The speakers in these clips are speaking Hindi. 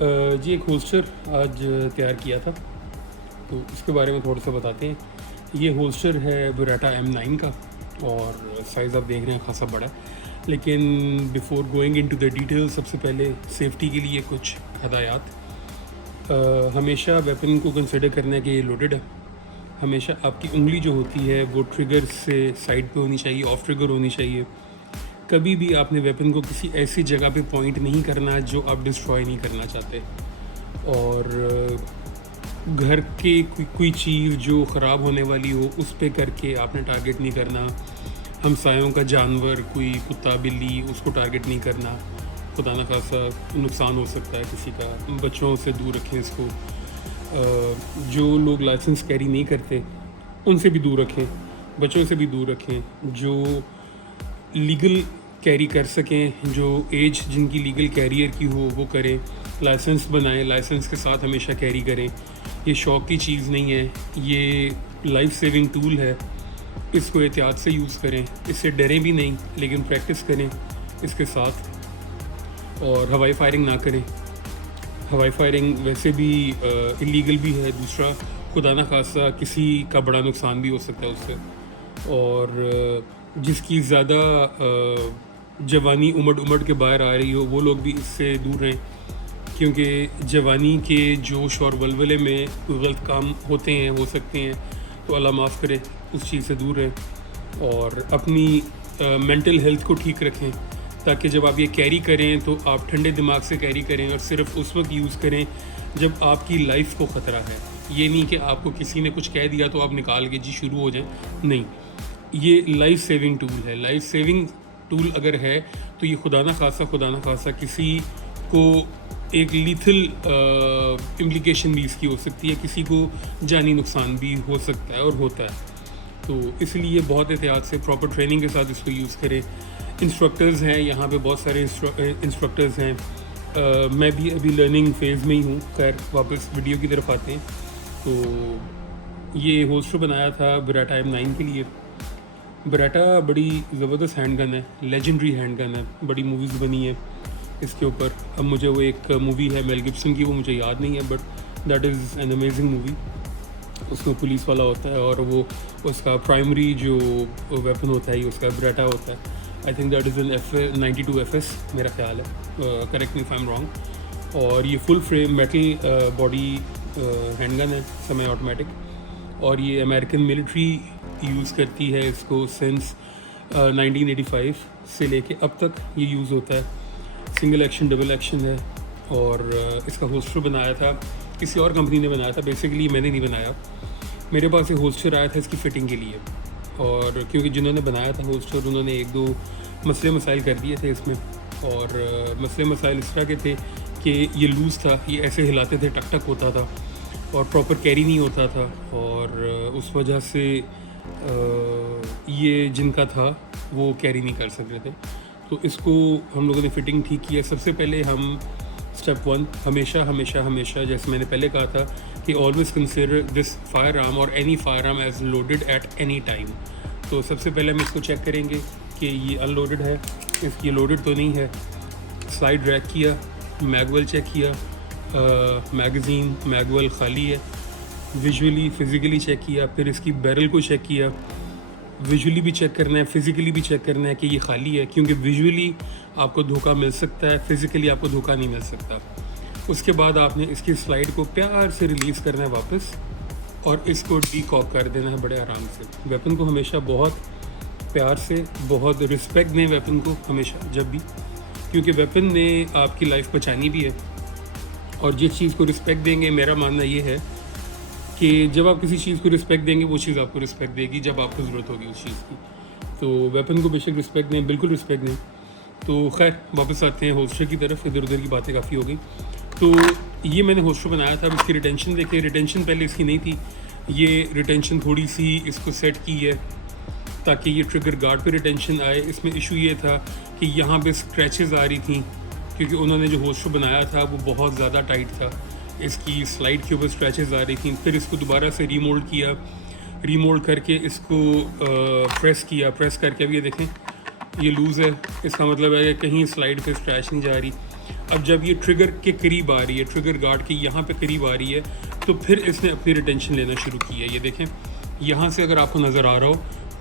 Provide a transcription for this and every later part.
जी एक होल्स्टर आज तैयार किया था, तो इसके बारे में थोड़ा सा बताते हैं। ये होल्स्टर है बराटा M9 का और साइज़ आप देख रहे हैं खासा बड़ा है। लेकिन before going into the detail, सबसे पहले सेफ्टी के लिए कुछ हदायत। हमेशा वेपन को कंसिडर करना है कि ये लोडेड है। हमेशा आपकी उंगली जो होती है वो ट्रिगर से साइड पे होनी चाहिए, ऑफ ट्रिगर होनी चाहिए। कभी भी आपने वेपन को किसी ऐसी जगह पे पॉइंट नहीं करना है जो आप डिस्ट्रॉय नहीं करना चाहते। और घर के कोई चीज़ जो ख़राब होने वाली हो उस पे करके आपने टारगेट नहीं करना। हमसायों का जानवर, कोई कुत्ता बिल्ली, उसको टारगेट नहीं करना। खुदा न खासा नुकसान हो सकता है किसी का। बच्चों से दूर रखें इसको। जो लोग लाइसेंस कैरी नहीं करते उनसे भी दूर रखें, बच्चों से भी दूर रखें। जो लीगल कैरी कर सकें, जो एज जिनकी लीगल कैरियर की हो वो करें। लाइसेंस बनाएं, लाइसेंस के साथ हमेशा कैरी करें। ये शौक़ की चीज़ नहीं है, ये लाइफ सेविंग टूल है। इसको एहतियात से यूज़ करें, इससे डरें भी नहीं, लेकिन प्रैक्टिस करें इसके साथ। और हवाई फायरिंग ना करें। हवाई फायरिंग वैसे भी इलीगल भी है। दूसरा, खुदा न खासा किसी का बड़ा नुकसान भी हो सकता है उससे। और जिसकी ज़्यादा जवानी उमड़ के बाहर आ रही हो वो लोग भी इससे दूर रहें, क्योंकि जवानी के जोश और वलवले में गलत काम होते हैं, हो सकते हैं। तो अल्लाह माफ़ करे, उस चीज़ से दूर रहें और अपनी मेंटल हेल्थ को ठीक रखें, ताकि जब आप ये कैरी करें तो आप ठंडे दिमाग से कैरी करें और सिर्फ उस वक्त यूज़ करें जब आपकी लाइफ को ख़तरा है। ये नहीं कि आपको किसी ने कुछ कह दिया तो आप निकाल के जी शुरू हो जाएं, नहीं। ये लाइफ सेविंग टूल है। लाइफ सेविंग टूल अगर है तो ये खुदा न खासा किसी को एक लीथल इम्प्लिकेशन भी इसकी हो सकती है, किसी को जानी नुकसान भी हो सकता है और होता है। तो इसलिए बहुत एहतियात से प्रॉपर ट्रेनिंग के साथ इसको यूज़ करें। इंस्ट्रक्टर्स हैं यहाँ पे, बहुत सारे इंस्ट्रक्टर्स हैं। मैं भी अभी लर्निंग फेज़ में ही हूँ। खैर, वापस वीडियो की तरफ आते हैं। तो ये होल्स्टर बनाया था बराटा M9 के लिए। बराटा बड़ी ज़बरदस्त हैंडगन है, लेजेंडरी हैंडगन है। बड़ी मूवीज़ बनी है इसके ऊपर। अब मुझे वो एक मूवी है मेल गिब्सन की, वो मुझे याद नहीं है, but that is an amazing movie. उसमें पुलिस वाला होता है और वो उसका प्राइमरी जो वेपन होता है उसका बराटा होता है। I think that is an F92 FS मेरा ख्याल है, correct me if I am wrong. और ये full frame metal body handgun है, सेमी ऑटोमेटिक। और ये अमेरिकन मिलिट्री यूज़ करती है इसको सिंस 1985 से लेके अब तक ये यूज़ होता है। सिंगल एक्शन, डबल एक्शन है। और इसका होल्स्टर बनाया था किसी और कंपनी ने बनाया था, बेसिकली मैंने नहीं बनाया। मेरे पास एक होल्स्टर आया था इसकी फ़िटिंग के लिए, और क्योंकि जिन्होंने बनाया था होल्स्टर उन्होंने एक दो मसले मसाइल कर दिए थे इसमें। और मसले मसाइल इस तरह के थे कि ये लूज़ था, ये ऐसे हिलाते थे, टक टक होता था और प्रॉपर कैरी नहीं होता था। और उस वजह से ये जिनका था वो कैरी नहीं कर सक रहे थे। तो इसको हम लोगों ने फ़िटिंग ठीक की है। सबसे पहले हम स्टेप 1 हमेशा जैसे मैंने पहले कहा था कि always consider this firearm और any firearm as loaded at any time. तो सबसे पहले हम इसको चेक करेंगे कि ये अनलोडेड है, इसकी लोडेड तो नहीं है। स्लाइड रैक किया, मैगवेल चेक किया, मैगज़ीन मैगवेल खाली है। विजुअली फ़िज़िकली चेक किया, फिर इसकी बैरल को चेक किया। विजुअली भी चेक करना है, फ़िज़िकली भी चेक करना है कि ये खाली है, क्योंकि विजुअली आपको धोखा मिल सकता है, फ़िज़िकली आपको धोखा नहीं मिल सकता। उसके बाद आपने इसकी स्लाइड को प्यार से रिलीज़ करना है वापस और इसको डीकॉक कर देना है बड़े आराम से। वेपन को हमेशा बहुत प्यार से, बहुत रिस्पेक्ट दें वेपन को हमेशा, जब भी, क्योंकि वेपन ने आपकी लाइफ बचानी भी है। और जिस चीज़ को रिस्पेक्ट देंगे, मेरा मानना ये है कि जब आप किसी चीज़ को रिस्पेक्ट देंगे वो चीज़ आपको रिस्पेक्ट देगी जब आपको ज़रूरत होगी उस चीज़ की। तो वेपन को बेशक रिस्पेक्ट दें, बिल्कुल रिस्पेक्ट दें। तो खैर वापस आते हैं होल्स्टर की तरफ, इधर उधर की बातें काफ़ी हो गई। तो ये मैंने होल्स्टर बनाया था। अब इसकी रिटेंशन देखिए, रिटेंशन पहले इसकी नहीं थी। ये रिटेंशन थोड़ी सी इसको सेट की है ताकि ये ट्रिगर गार्ड पे रिटेंशन आए। इसमें इशू ये था कि यहाँ पे स्क्रैचेस आ रही थी, क्योंकि उन्होंने जो होल्स्टर बनाया था वो बहुत ज़्यादा टाइट था। इसकी स्लाइड के ऊपर स्क्रैचेस आ रही थी। फिर इसको दोबारा से रीमोल्ड किया, रीमोल्ड करके इसको प्रेस करके, अब ये देखें ये लूज़ है। इसका मतलब है कि कहीं स्लाइड पे स्क्रैच नहीं जा रही। अब जब ये ट्रिगर के करीब आ रही है, ट्रिगर गार्ड के यहाँ पे करीब आ रही है, तो फिर इसने अपनी रिटेंशन लेना शुरू की है। ये देखें, यहाँ से अगर आपको नज़र आ रहा हो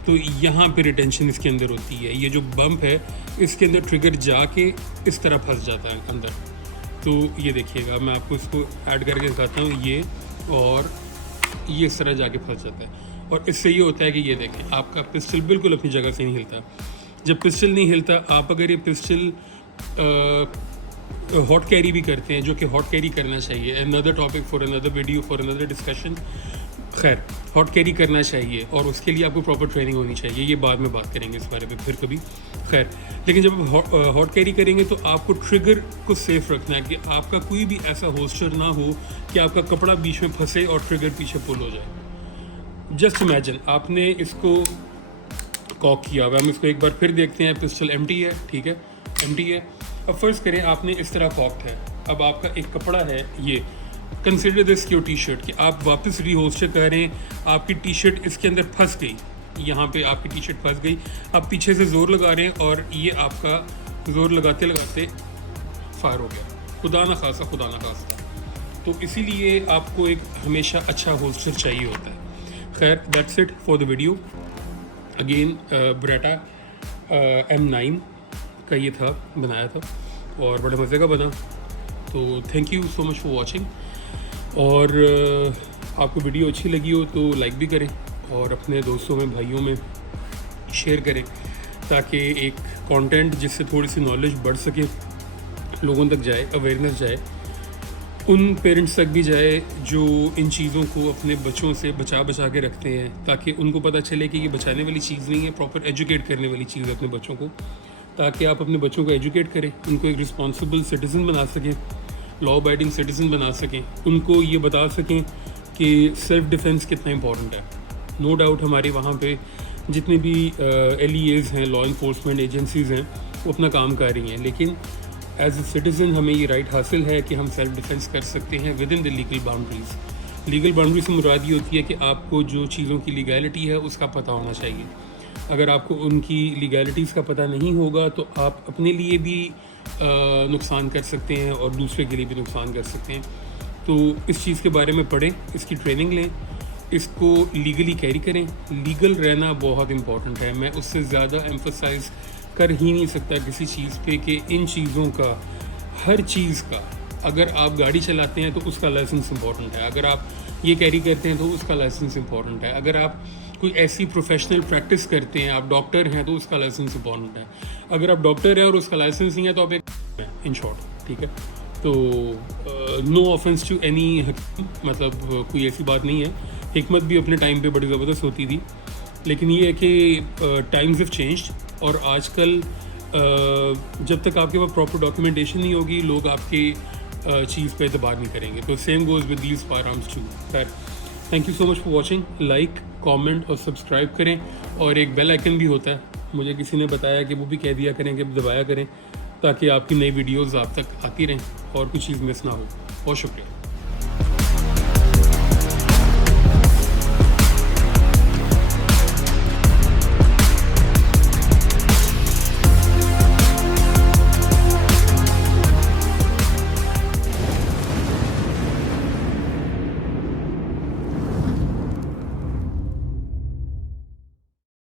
तो यहाँ पे रिटेंशन इसके अंदर होती है। ये जो बम्प है इसके अंदर ट्रिगर जाके इस तरह फंस जाता है अंदर। तो ये देखिएगा, मैं आपको इसको ऐड करके दिखाता हूँ, ये और ये इस तरह जाके फंस जाता है। और इससे ये होता है कि ये देखें, आपका पिस्टल बिल्कुल अपनी जगह से नहीं हिलता। जब पिस्टल नहीं हिलता, आप अगर ये पिस्टल हॉट कैरी भी करते हैं, जो कि हॉट कैरी करना चाहिए, another topic for another video for another discussion. खैर, हॉट कैरी करना चाहिए और उसके लिए आपको प्रॉपर ट्रेनिंग होनी चाहिए। ये बाद में बात करेंगे इस बारे में फिर कभी। खैर, लेकिन जब हॉट कैरी करेंगे तो आपको ट्रिगर को सेफ रखना है कि आपका कोई भी ऐसा होल्स्टर ना हो कि आपका कपड़ा बीच में फंसे और ट्रिगर पीछे पुल हो जाए। जस्ट इमेजिन, आपने इसको कॉक किया हुआ, हम इसको एक बार फिर देखते हैं। पिस्टल एम्प्टी है, ठीक है, एम्प्टी है। अब फर्ज करें आपने इस तरह कॉक्ड है, अब आपका एक कपड़ा है, ये consider this your T shirt कि आप वापस रीहोल्स्टर कर रहे हैं, आपकी टी शर्ट इसके अंदर फंस गई, यहाँ पे आपकी टी शर्ट फंस गई, आप पीछे से ज़ोर लगा रहे हैं और ये आपका ज़ोर लगाते लगाते फायर हो गया, खुदा ना खासा। तो इसीलिए आपको एक हमेशा अच्छा होल्स्टर चाहिए होता है। खैर, that's it for the video. Again Bareta M9 का ये था, बनाया था और बड़े मज़े का बना। तो thank you so much for watching. और आपको वीडियो अच्छी लगी हो तो लाइक भी करें और अपने दोस्तों में, भाइयों में शेयर करें, ताकि एक कंटेंट जिससे थोड़ी सी नॉलेज बढ़ सके, लोगों तक जाए, अवेयरनेस जाए, उन पेरेंट्स तक भी जाए जो इन चीज़ों को अपने बच्चों से बचा के रखते हैं, ताकि उनको पता चले कि ये बचाने वाली चीज़ नहीं है, प्रॉपर एजुकेट करने वाली चीज़ है अपने बच्चों को, ताकि आप अपने बच्चों को एजुकेट करें, उनको एक रिस्पॉन्सिबल सिटीज़न बना सकें, लॉ अबाइडिंग सिटीज़न बना सकें, उनको ये बता सकें कि सेल्फ़ डिफेंस कितना इंपॉर्टेंट है। नो डाउट हमारे वहाँ पे जितने भी LEAs हैं, लॉ इन्फोर्समेंट एजेंसीज़ हैं, वो अपना काम कर रही हैं, लेकिन एज ए सिटीज़न हमें ये राइट हासिल है कि हम सेल्फ़ डिफेंस कर सकते हैं with in the legal boundaries. Legal boundary से मुराद ये होती है कि आपको जो चीज़ों की लीगैलिटी है उसका पता होना चाहिए। अगर आपको उनकी लीगैलिटीज़ का पता नहीं होगा तो आप अपने लिए भी नुकसान कर सकते हैं और दूसरे के लिए भी नुकसान कर सकते हैं। तो इस चीज़ के बारे में पढ़ें, इसकी ट्रेनिंग लें, इसको लीगली कैरी करें। लीगल रहना बहुत इम्पॉर्टेंट है। मैं उससे ज़्यादा एम्फसाइज़ कर ही नहीं सकता किसी चीज़ पे कि इन चीज़ों का, हर चीज़ का, अगर आप गाड़ी चलाते हैं तो उसका लाइसेंस इंपॉर्टेंट है, अगर आप ये कैरी करते हैं तो उसका लाइसेंस इंपॉर्टेंट है, अगर आप कोई ऐसी प्रोफेशनल प्रैक्टिस करते हैं, आप डॉक्टर हैं तो उसका लाइसेंस इंपॉर्टेंट है, अगर आप डॉक्टर हैं और उसका लाइसेंस नहीं है तो आप एक इन शॉर्ट, ठीक है। तो नो ऑफेंस टू एनी, मतलब कोई ऐसी बात नहीं है, हिकमत भी अपने टाइम पे बड़ी ज़बरदस्त होती थी, लेकिन ये है कि टाइम्स हैव चेंज्ड और आजकल जब तक आपके पास प्रॉपर डॉक्यूमेंटेशन नहीं होगी, लोग आपके चीज़ पे एतबार नहीं करेंगे। तो same goes with these firearms too. खैर, thank you so much for watching. Like, comment और सब्सक्राइब करें, और एक बेल आइकन भी होता है, मुझे किसी ने बताया कि वो भी कह दिया करें कि दबाया करें, ताकि आपकी नई वीडियोज़ आप तक आती रहें और कुछ चीज़ मिस ना हो। बहुत शुक्रिया।